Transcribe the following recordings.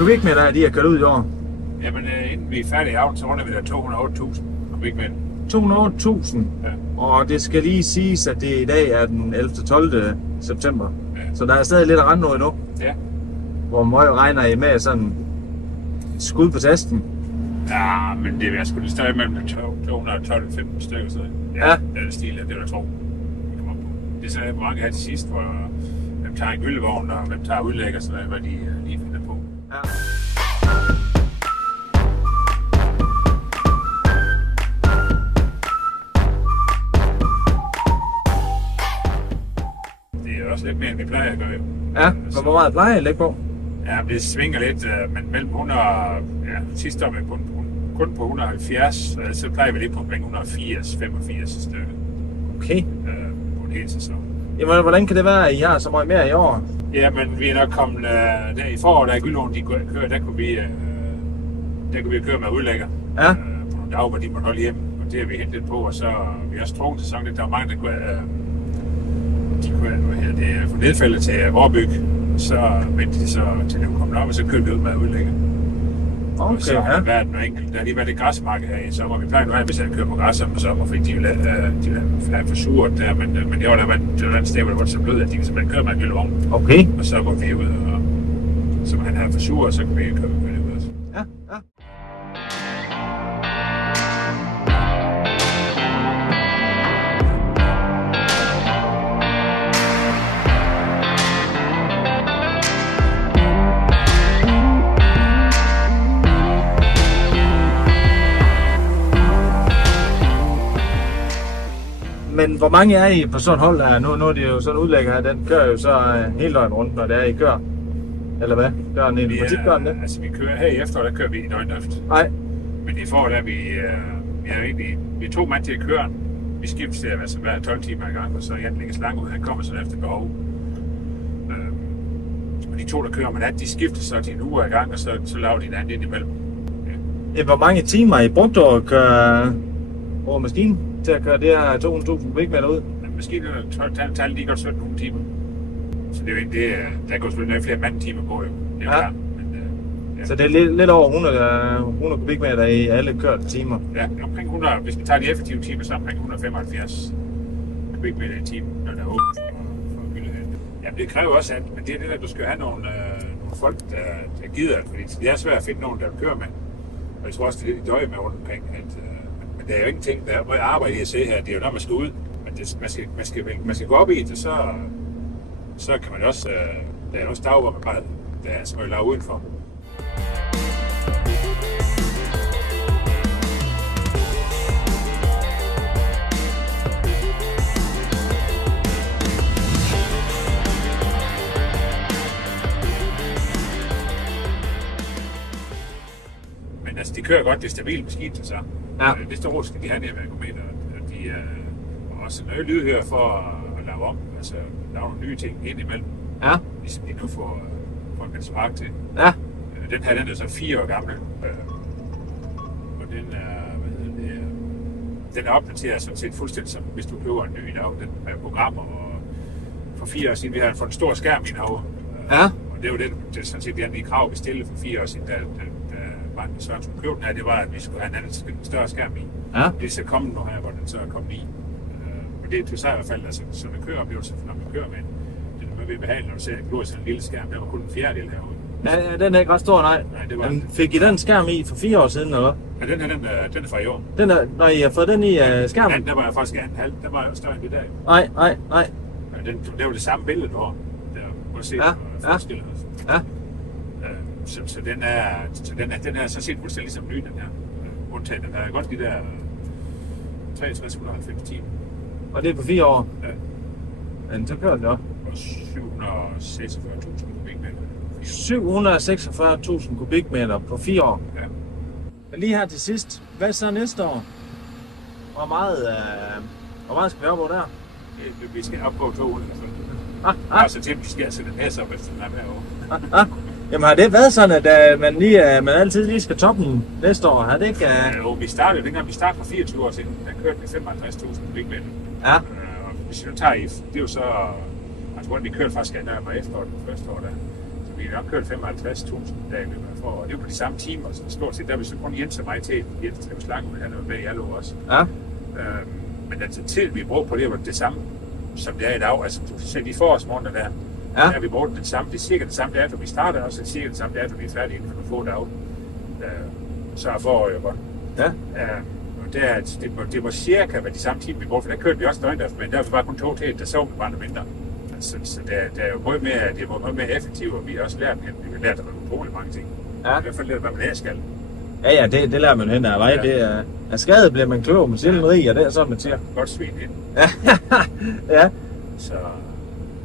kubikmeter er de har kørt ud i år? Jamen, inden vi er færdige i aften, så runder vi der 208.000 kubikmeter. 208.000? Ja. Og det skal lige siges, at det i dag er den 11. 12. september. Ja. Så der er stadig lidt at rende noget endnu. Ja. Hvor meget regner I med sådan skud på tasten? Ja, men det er sgu lidt stadig mellem 212 og 15 stykker, så ja. Det er stil, det vil jeg tro. Det er så mange her til sidst, hvor hvem tager en gyldevogn, og hvem tager udlægger, sådan noget, hvad de lige finder på. Ja. Det er også lidt mere, end vi plejer at gøre. Ja, hvor meget plejer I at lægge på? Ja, det svinger lidt, men mellem 100, sidste år med kun på 170, så plejer vi lidt på omkring 180-85 stykker. Okay. På en hel sæson. Jamen, hvordan kan det være, at I har så meget mere i år? Ja, men vi er nok kommet, der i foråret, da Gyldevognen de kører, der kunne vi køre med udlægger. Ja. På nogle dage, hvor de måtte holde hjem, og det har vi hentet på, og så vi har også trukket sæson, der var mange, der kunne, få nedfældet til Vorbyg, så ventede de så til det kom op, og så kørte vi ud med udlægger. Okay, og så har der været noget enkelt. Der har lige været et græsmarked her i sommer. Vi plejer nu at hvis jeg kører på græs om sommer, fordi de vil have for surt der, men det var der et sted, hvor det var så blød, at de kan simpelthen køre med en gyldevogn. Okay. Og så går vi ud, og så må han have for sur, og så kan vi køre det ud også. Ja, ja. Men hvor mange er I på sådan et hold der? Nu er det jo sådan udlægger her, den kører jo så hele døgnet rundt, når det er I kører. Eller hvad? Gør den i butik, gør den det? Altså vi kører her i efteråret, der kører vi i døgndrift. Nej. Men i foråret er vi er 2 mand til at køre. Vi skiftes til at være 12 timer i gang, og så Jan ligger slange ud, han kommer sådan efter behov. Og de 2, der kører med nat, de skiftes så til en uge i gang, og så laver de en anden ind imellem. Ja. Hvor mange timer I brugt at køre over maskinen til at køre det her 200.000 kubikmeter ud? Maskinen tager lige godt 17 timer. Så det er jo ikke det, der går selvfølgelig flere mandetimer på jo. Det er ja. Klart. Men, ja. Så det er lidt over 100 kubikmeter i alle kørte timer? Ja, omkring 100, hvis vi tager de effektive timer, så omkring 175 kubikmeter i timen, når der er åbent for Gyldehøjen. Jamen det kræver også, men det er det, at du skal have nogle folk, der gider, fordi det er svært at finde nogen, der vil køre med. Og jeg tror også, det er lidt i døje med rundt omkring, men der er jo ingenting, der er arbejde i at se her, det er jo når man skal ud. Men man skal gå op i det, så kan man også, der er også dag, hvor man bare, der er smøg lav udenfor. Men altså, de kører godt, det er stabilt maskine til sig. Ja. Det står skal de have ned med ergometer. De er også noget lydhør for at lave om, altså lave nogle nye ting ind imellem. Ja. Ligesom de nu får en spark til. Ja. Den her, den er så 4 år gammel. Og den er, den er opdateret sådan set fuldstændig som hvis du køber en ny i dag. Den med programmer, og for 4 år siden, vi har fået en stor skærm i dag. Ja. Og det er jo det er sådan set de krav, vi stillede for 4 år siden, da Banken Søren skulle købe den her, det var, at vi skulle have en større skærm i. Ja. Det er så kommet nu her, hvor den så er kommet i. Og det er så i hvert fald, altså, som en køreoplevelse, når man kører med den. Det er ved behageligt, når du ser, at sådan en lille skærm, der var kun en fjerdedel herude. Ja, den er ikke ret stor, nej. Nej, det var men fik I den skærm i for 4 år siden, eller hvad? Ja, den her, den er fra i år. Når I har fået den i skærmen? Den, der var faktisk en halv, der var større end det der. Nej. Ja, det var det samme billede, du har. Der må du se, forskellen. Ja. Så den er så set fuldstændig ligesom ny, den her. Undtagen, den er godt de der 6390 timer. Og det er på 4 år? Ja. Men så kører den jo. Og 746.000 kubikmeter. 746.000 kubikmeter på 4 år? Ja. Men lige her til sidst, hvad så næste år? Hvor meget skal vi op over der? Vi skal op på 200. Altså til, vi skal sætte den her så, hvis den er med over. Jamen har det været sådan, at man altid lige skal toppe den næste år? Har det ikke? Jo, vi startede for 24 år siden, der kørte vi 55.000 kubikmeter. Ja. Og hvis vi nu tager det er jo så, altså hvor vi kørte faktisk der var efteråret den første år der. Så vi nok kørt 55.000 dage i løbet af foråret. Det er jo på de samme timer, så stort set, der er vi så kun Jens og mig til. Jens er jo slange, men han er jo med i Allo også. Ja. Men altså tid, vi bruger på det, var det samme, som det er i dag. Altså, du ser de forårsmåneder der, Ja. der har vi brugt det samme. Det er cirka det samme dato, vi starter, og så cirka det samme dato, vi er færdige inden for nogle få dage. Så er foråret jo godt. Ja. Det var cirka med de samme timer, vi brugte, for der kørte vi også døgndrift, men der var vi bare kun 2 til, der sov vi bare noget mindre. Så der er jo meget mere effektivt, og vi har også lært, at vi har lært at utrolig mange ting. Ja. I hvert fald lært, hvad man her skal. Ja, det lærer man hen ad vej. Ja. Det er skadet bliver man klog, men sjældent rig, og det er sådan, man siger. Godt svin ind. Ja. Så,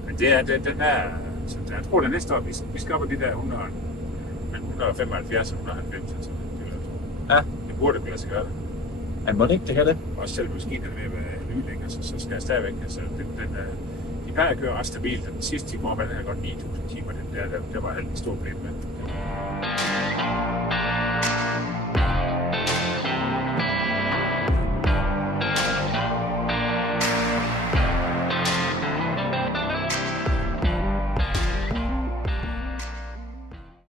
men den er, så jeg tror, det næste år, vi skal op på de der 175 og 190. Altså, Ja. det burde kunne lade sig gøre det. Ja, må det ikke, det kan det. Også selv maskinen er ved at være ny længere, så skal jeg stadigvæk. Altså, de plejer at køre ret stabilt. Den sidste time op, den har godt 9.000 timer. Der var alt et stort problem med.